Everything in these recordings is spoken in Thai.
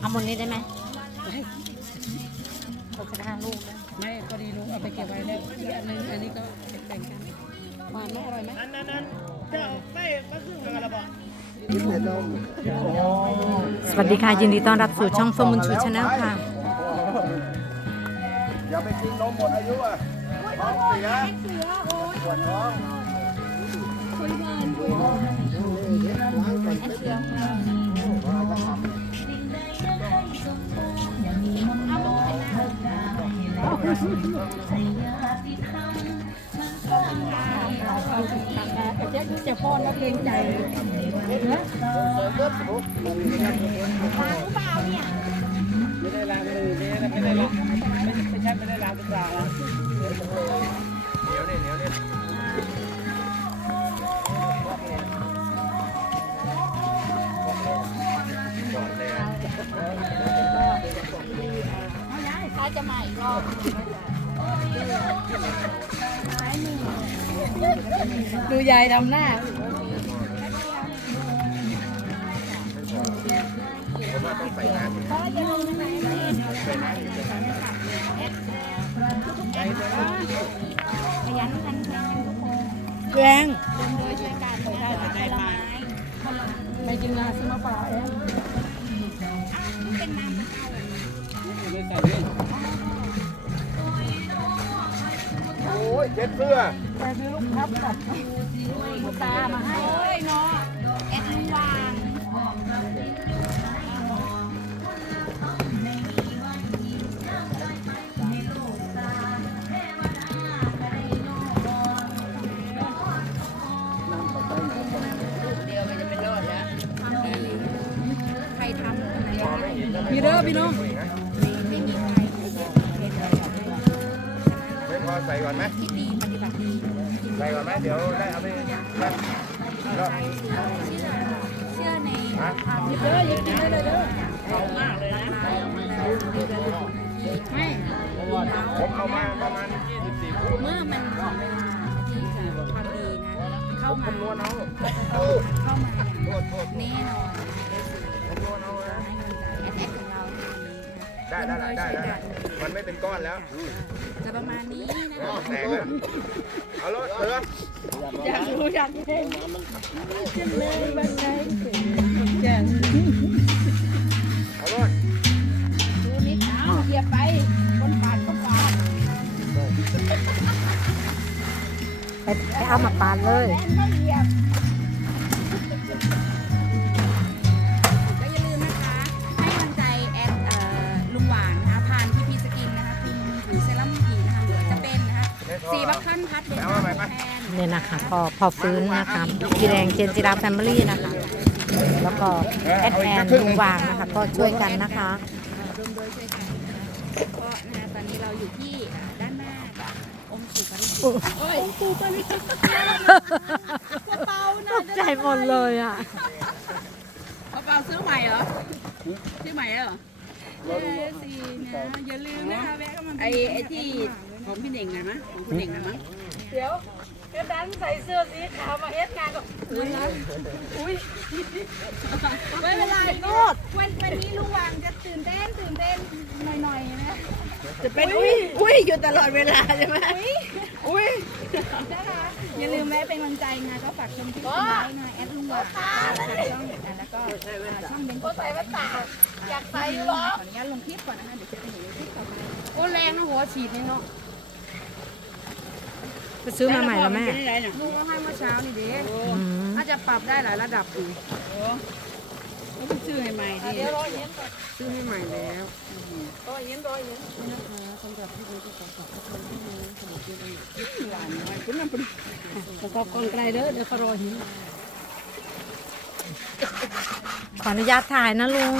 เอาหมดนี้ได้ไหมหกสิบห้าลูกนะไม่พอดีลุงเอาไปเก็บไว้แล้วอีกอันนึงอันนี้ก็แบ่งๆกันหวานไหมอร่อยไหมอันนั้นนั้นเจ้าไส้มาครึ่งหนึงแล้วบอกสวัสดีค่ะ ยินดีต้อนรับสู่ช่องเฟิร์มบุญชูชาแนลค่ะ อย่าไปกินนมหมดอายุอะท้องเสียปวดท้องเจ๊จะป้อนแล้วเกรงใจนะ ดูยายทำหน้าผมว่าต้องใส่น้ำใส่น้ำอีกใส่น้ำแรงไม่จริงนะซื้อมาฝากเอง เช็ดเสื้อแต่ซื้อลูกครับกับลูกตามาให้พี่เด้อพี่น้องไม่พอใส่ก่อนไหม ใส่ก่อนไหมเดี๋ยวได้เอาไปนั่นก็ฮะพี่เด้ออย่ากินได้เลยเด้อผมเอามาประมาณ24คู่เมื่อมันถึงเวลาที่จะความดีนะ เข้ามาคำนวณเอาเข้ามาอย่างโทษโทษแน่นอน ในวันนี้นะได้ได้ได้ได้มันไม่เป็นก้อนแล้วจะประมาณนี้นะอ๋อคะแตกแล้วเอารถเตือนอยากรู้อยากเห็นขึ้นเลยบันไดแก่เอารถดูนิดเอาเหยียบไปคนปาดก็ปาดไปไปเอามาปาดเลย สีบัคคันพัดเดนแทนเนี่ยนะคะพอพอฟื้นนะคะพี่แดงเจนจิราแฟมิลี่นะคะ แล้วก็แอดแอนลุงวางนะคะ ก็ช่วยกันนะคะ ร่วมด้วยช่วยกันนะคะก็นะคะตอนนี้เราอยู่ที่อ่าด้านหน้ากับองค์ปู่ปาริจิตโอ้ยองค์ปู่ปาริจิตเบาๆหน่อยใจหมดเลยอะกระเป๋าซื้อใหม่เหรอซื้อใหม่เหรอเย้สินะอย่าลืมนะคะแวะก็มาไอไอที่ ของพี่เน่งนะมั้ยของพี่เน่งนะมั้งเดี๋ยวกระดันใส่เสื้อสีขาวมาเฮ็ดงานกับอุ้ยอุ้ยไม่เป็นไรโนดวันวันนี้ลุงวางจะตื่นเต้นตื่นเต้นหน่อยๆนะจะเป็นอุ้ยอุ้ยอยู่ตลอดเวลาใช่ไหมอุ้ยนะคะอย่าลืมแวะเป็นกำลังใจนะก็ฝากชมที่ไลน์นะแอดลุงวางช่องแล้วก็ช่องเบนก็ใส่แว่นตาอยากใส่หรอขออนุญาตลงคลิปก่อนนะคะเดี๋ยวจะไปเห็นในคลิปต่อไปโอ้แรงนะหัวฉีดนี่เนาะ ไปซื้อมาใหม่แล้วแม่ลูกก็ให้เมื่อเช้านี่เด้อืมน่าจะปรับได้หลายระดับอยู่ก็ต้องซื้อให้ใหม่ดิซื้อให้ใหม่แล้วรอยเย็นรอยเย็นนะคะสำหรับที่นี้ก็ขอขอบคุณที่นี้สำหรับที่นี้หวานน้อยคุณน้ำปลาแล้วก็กองไกลเด้อเดี๋ยวเขารอหินขออนุญาตถ่ายนะลุง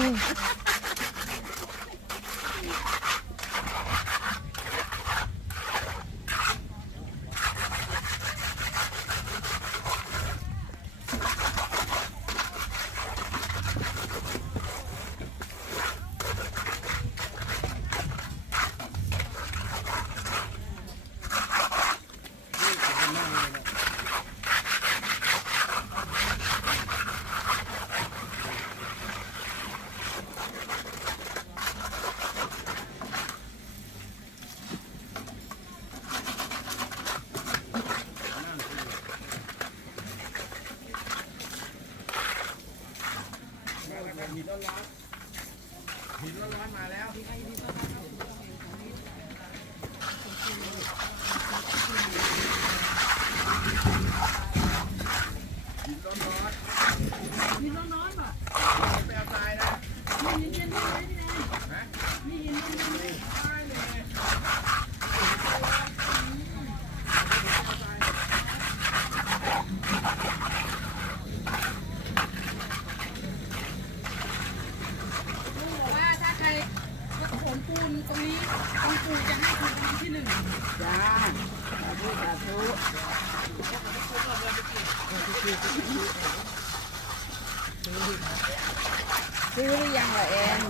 หินร้อนหินร้อนมาแล้วหินร้อนร้อน มีร้อนๆป่ะ ไปเอาทรายนะ มีเย็นๆด้วยนะพี่แดงมีเย็นๆด้วย บอกว่าถ้าใครผลปูนตรงนี้ต้องปูจะให้คุณรางวัลที่หนึ่งจ้าสาธุสาธุ ซื้อหรือยังล่ะแอน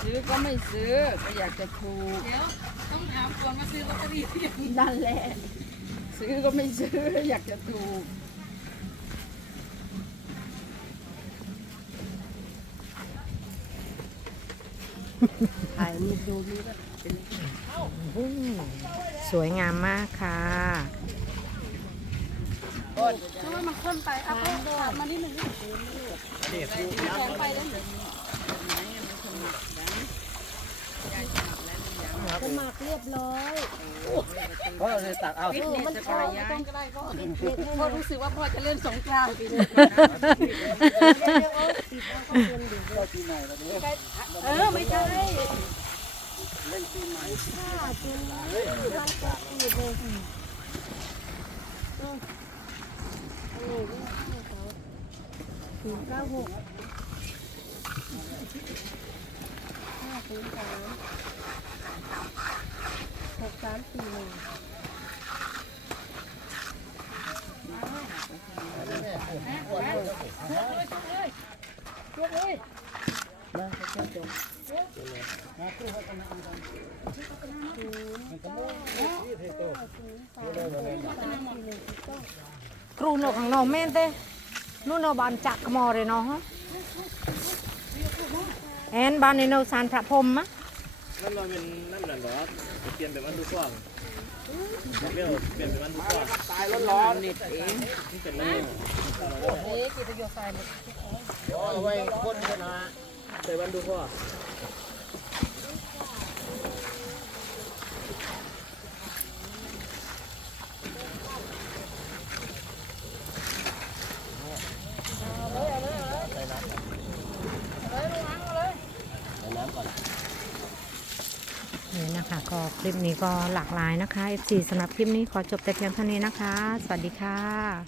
ซื้อก็ไม่ซื้อก็อยากจะถูกเดี๋ยวต้องถามก่อนว่าซื้อลอตเตอรี่หรือยังนั่นแหละซื้อก็ไม่ซื้ออยากจะถูกถ่ายมีดูนี่ก็เป็นอืม สวยงามมากค่ะทำไมมันข้นไปอะเขาขาดมานิดนึงแข็งไปแล้วเหรอสมัครเรียบร้อยเพราะเราจะตักเอาเออมันพอไม่ต้องก็ได้พ่อพ่อรู้สึกว่าพ่อจะเล่นสงกรานต์ปีนี้เออไม่ใช่ cao hộp hai chín tám sáu tám สี่หนึ่ง Chuông ơi. Ba, cho chuông. ครูนกของน้องแม่นเต้นู่นเอาบานจักรมอเลยเนาะฮะแอนบานในโนสารพระพรหมมะนั่นเราเป็นนั่นแหละเหรอเปลี่ยนเป็นวันดูกว้างเรียกเปลี่ยนเป็นวันดูกว้างตายร้อนร้อนเน็ตเองนี่เป็นนั่นเอ๊ะกินประโยชน์ใส่หมดเดี๋ยวเอาไว้คนกันนะใส่วันดูกว้าง นี่นะคะก็คลิปนี้ก็หลากหลายนะคะ F4 สำหรับคลิปนี้ขอจบแต่เพียงเท่านี้นะคะ สวัสดีค่ะ